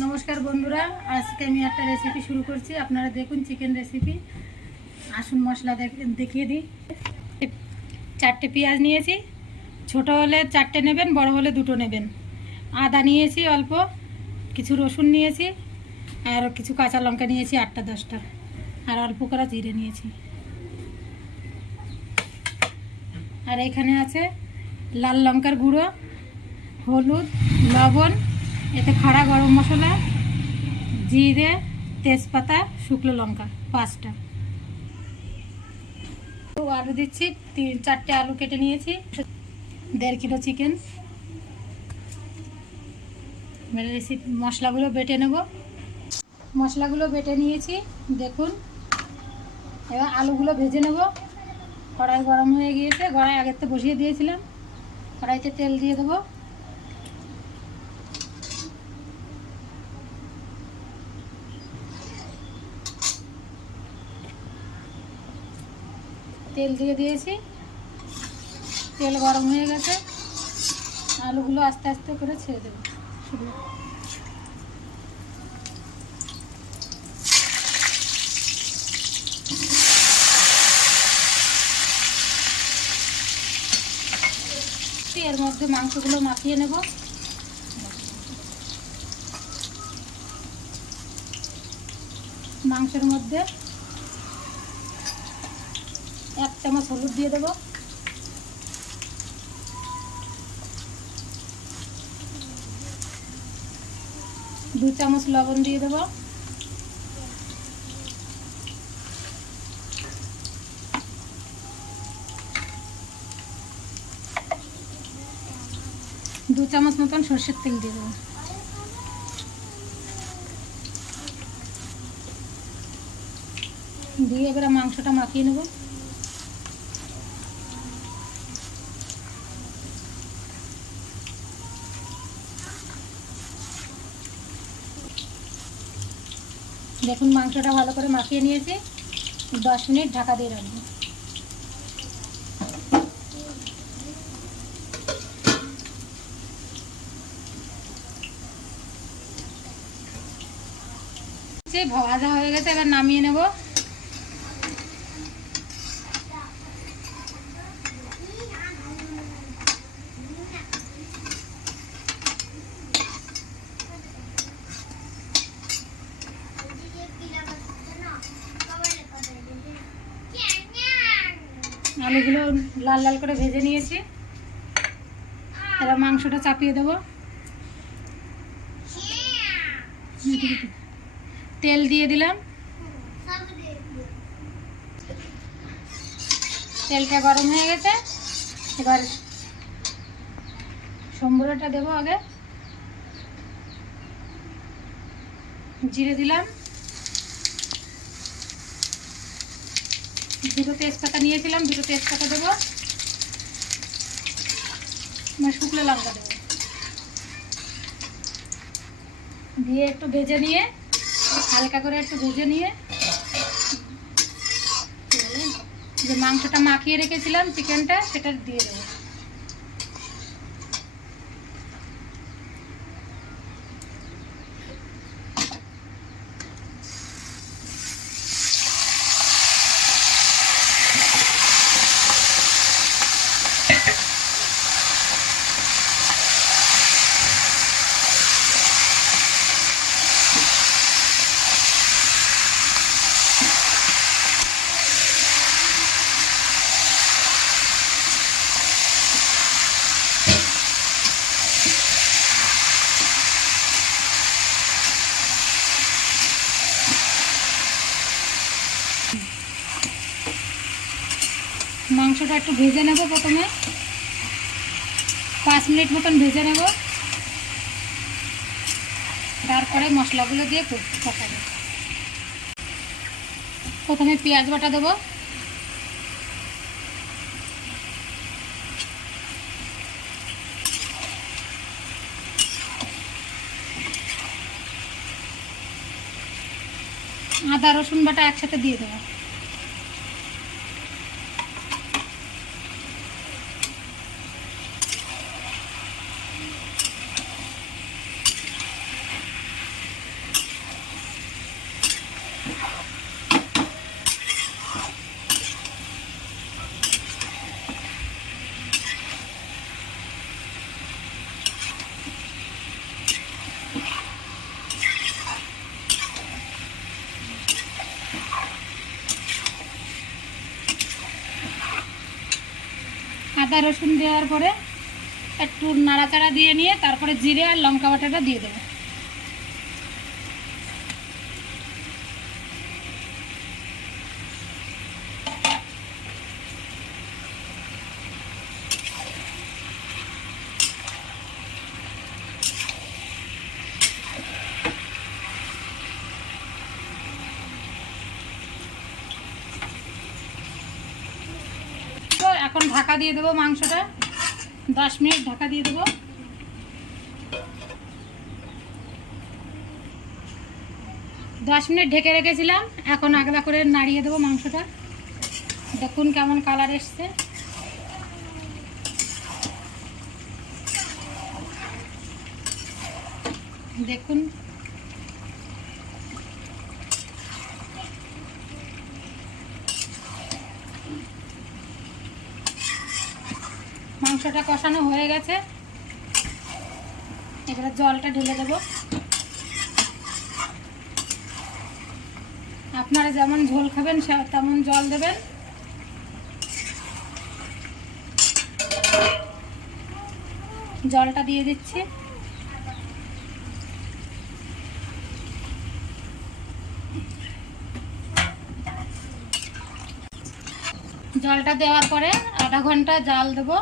नमस्कार बंधुरा आज के আমি একটা রেসিপি শুরু করছি। আপনারা দেখুন চিকেন রেসিপি। আসুন মশলা দেখিয়ে দিই। চারটে পেঁয়াজ নিয়েছি, ছোট হলে চারটে নেবেন, বড় হলে দুটো নেবেন। আদা নিয়েছি অল্প, কিছু রসুন নিয়েছি, আর কিছু কাঁচা লঙ্কা নিয়েছি 8টা 10টা, আর অল্প করে জিরে নিয়েছি। আর এখানে আছে লাল লঙ্কার গুঁড়ো, হলুদ, লবণ, এতে খাড়া গরম মশলা, জিরে, তেজপাতা, শুকনো লঙ্কা 5টা। আলু দিচ্ছি, 4টে আলু কেটে নিয়েছি, 1.5 কিলো চিকেন। মশলাগুলো বেটে নেব। মশলাগুলো বেটে নিয়েছি দেখুন। এবার আলুগুলো ভেজে নেব। কড়াই গরম হয়ে গিয়েছে, কড়াই আগের থেকে বসিয়ে দিয়েছিলাম। কড়াইতে তেল দিয়ে দেবো। তেল দিয়ে দিয়েছি, তেল গরম হয়ে গেছে। আলুগুলো আস্তে আস্তে করে ছেড়ে দেবো। এর মধ্যে মাংসগুলো মাখিয়ে নেব। মাংসের মধ্যে 1 চামচ হলুদ দিয়ে দেবো, 2 চামচ লবণ দিয়ে দেবো, 2 চামচ মতন সরষের তেল দিয়ে দেবো। দিয়ে এবারে মাংসটা মাখিয়ে নেব। দেখুন মাংসটা ভালো করে মাখিয়ে নিয়েছি। 10 মিনিট ঢাকা দিয়ে রাখবো। ভাজা হয়ে গেছে, এবার নামিয়ে নেব। আলুগুলো লাল লাল করে ভেজে নিয়েছি। এবার মাংসটা চাপিয়ে দেবো। তেল দিয়ে দিলাম। তেলটা গরম হয়ে গেছে, এবার সম্বরটা দেবো। আগে জিরে দিলাম, 2টো তেজপাতা নিয়েছিলাম, 2টো তেজপাতা দেবো, শুকনো লঙ্কা দেবো। দিয়ে একটু ভেজে নিয়ে, হালকা করে একটু ভেজে নিয়ে, যে মাংসটা মাখিয়ে রেখেছিলাম চিকেনটা, সেটা দিয়ে দেবো। মাংসটা একটু ভেজে নেব। প্রথমে 5 মিনিট মতন ভেজে নেব, তারপরে মশলাগুলো দিয়ে কষাবো। প্রথমে পেঁয়াজ বাটা দেবো, আদা রসুন বাটা একসাথে দিয়ে দেবো। আদা রসুন দেওয়ার পরে একটু নাড়াচাড়া দিয়ে নিয়ে তারপরে জিরে আর লঙ্কা বাটাটা দিয়ে দেবো। এখন ঢাকা দিয়ে দেবো মাংসটা, 10 মিনিট ঢাকা দিয়ে দেবো। 10 মিনিট ঢেকে রেখেছিলাম, এখন আগলা করে নাড়িয়ে দেবো মাংসটা। দেখুন কেমন কালার এসছে। দেখুন মাংসটা কষানো হয়ে গেছে, এবারে জলটা ঢেলে দেবো। আপনারা যেমন ঝোল খাবেন তেমন জল দেবেন। জলটা দিয়ে দিচ্ছি। জলটা দেওয়ার পরে আধা ঘন্টা জাল দেবো।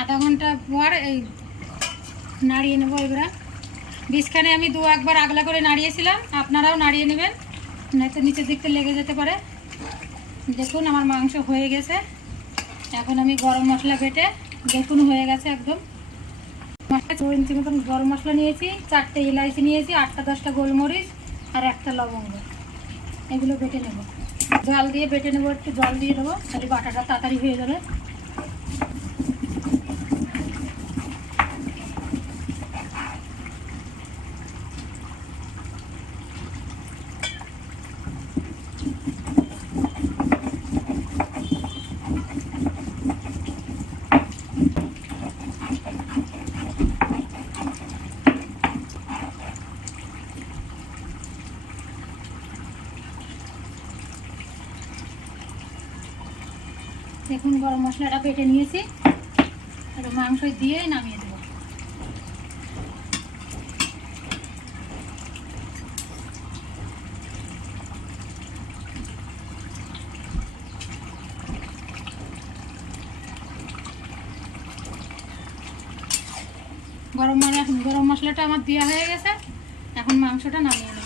আধা ঘন্টা পর এই নাড়িয়ে নেবো। এবার বীজখানে আমি একবার আগলা করে নাড়িয়েছিলাম, আপনারাও নাড়িয়ে নেবেন, নয়তো নিচের দিকটা লেগে যেতে পারে। দেখুন আমার মাংস হয়ে গেছে। এখন আমি গরম মশলা বেটে, দেখুন হয়ে গেছে একদম। 2 ইঞ্চি মতন গরম মশলা নিয়েছি, 4টে এলাইচি নিয়েছি, 8টা-10টা গোলমরিচ আর 1টা লবঙ্গ, এগুলো বেটে নেব। জল দিয়ে বেটে নেবো, একটু জল দিয়ে দেবো, তাহলে বাটাটা তাড়াতাড়ি হয়ে যাবে। দেখুন গরম মশলাটা বেটে নিয়েছি, আর মাংস দিয়ে নামিয়ে দেবো। গরম মশলাটা আমার দেওয়া হয়ে গেছে, এখন মাংসটা নামিয়ে নেব।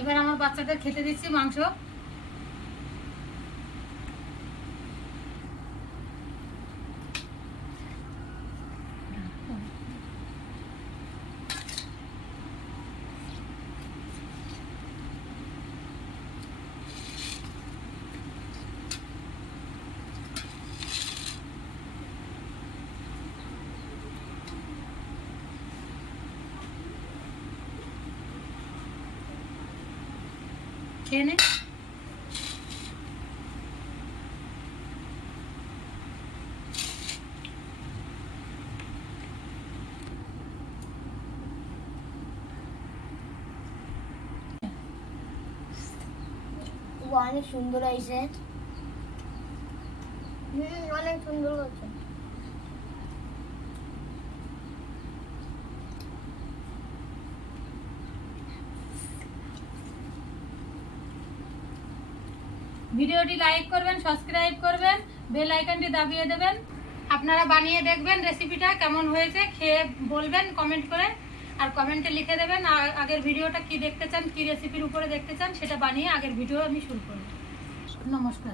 এবার আমার বাচ্চাদের খেতে দিচ্ছি মাংস। খেয়ে নে। অনেক সুন্দর হয়েছে। অনেক সুন্দর হচ্ছে। ভিডিওটি লাইক করবেন, সাবস্ক্রাইব করবেন, বেল আইকনটি দাবিয়ে দেবেন। আপনারা বানিয়ে দেখবেন রেসিপিটা কেমন হয়েছে, খেয়ে বলবেন কমেন্ট করে, আর কমেন্টে লিখে দেবেন আগের ভিডিওটা কি দেখতে চান, কি রেসিপির উপরে দেখতে চান, সেটা বানিয়ে আগের ভিডিও আমি শুরু করব। নমস্কার।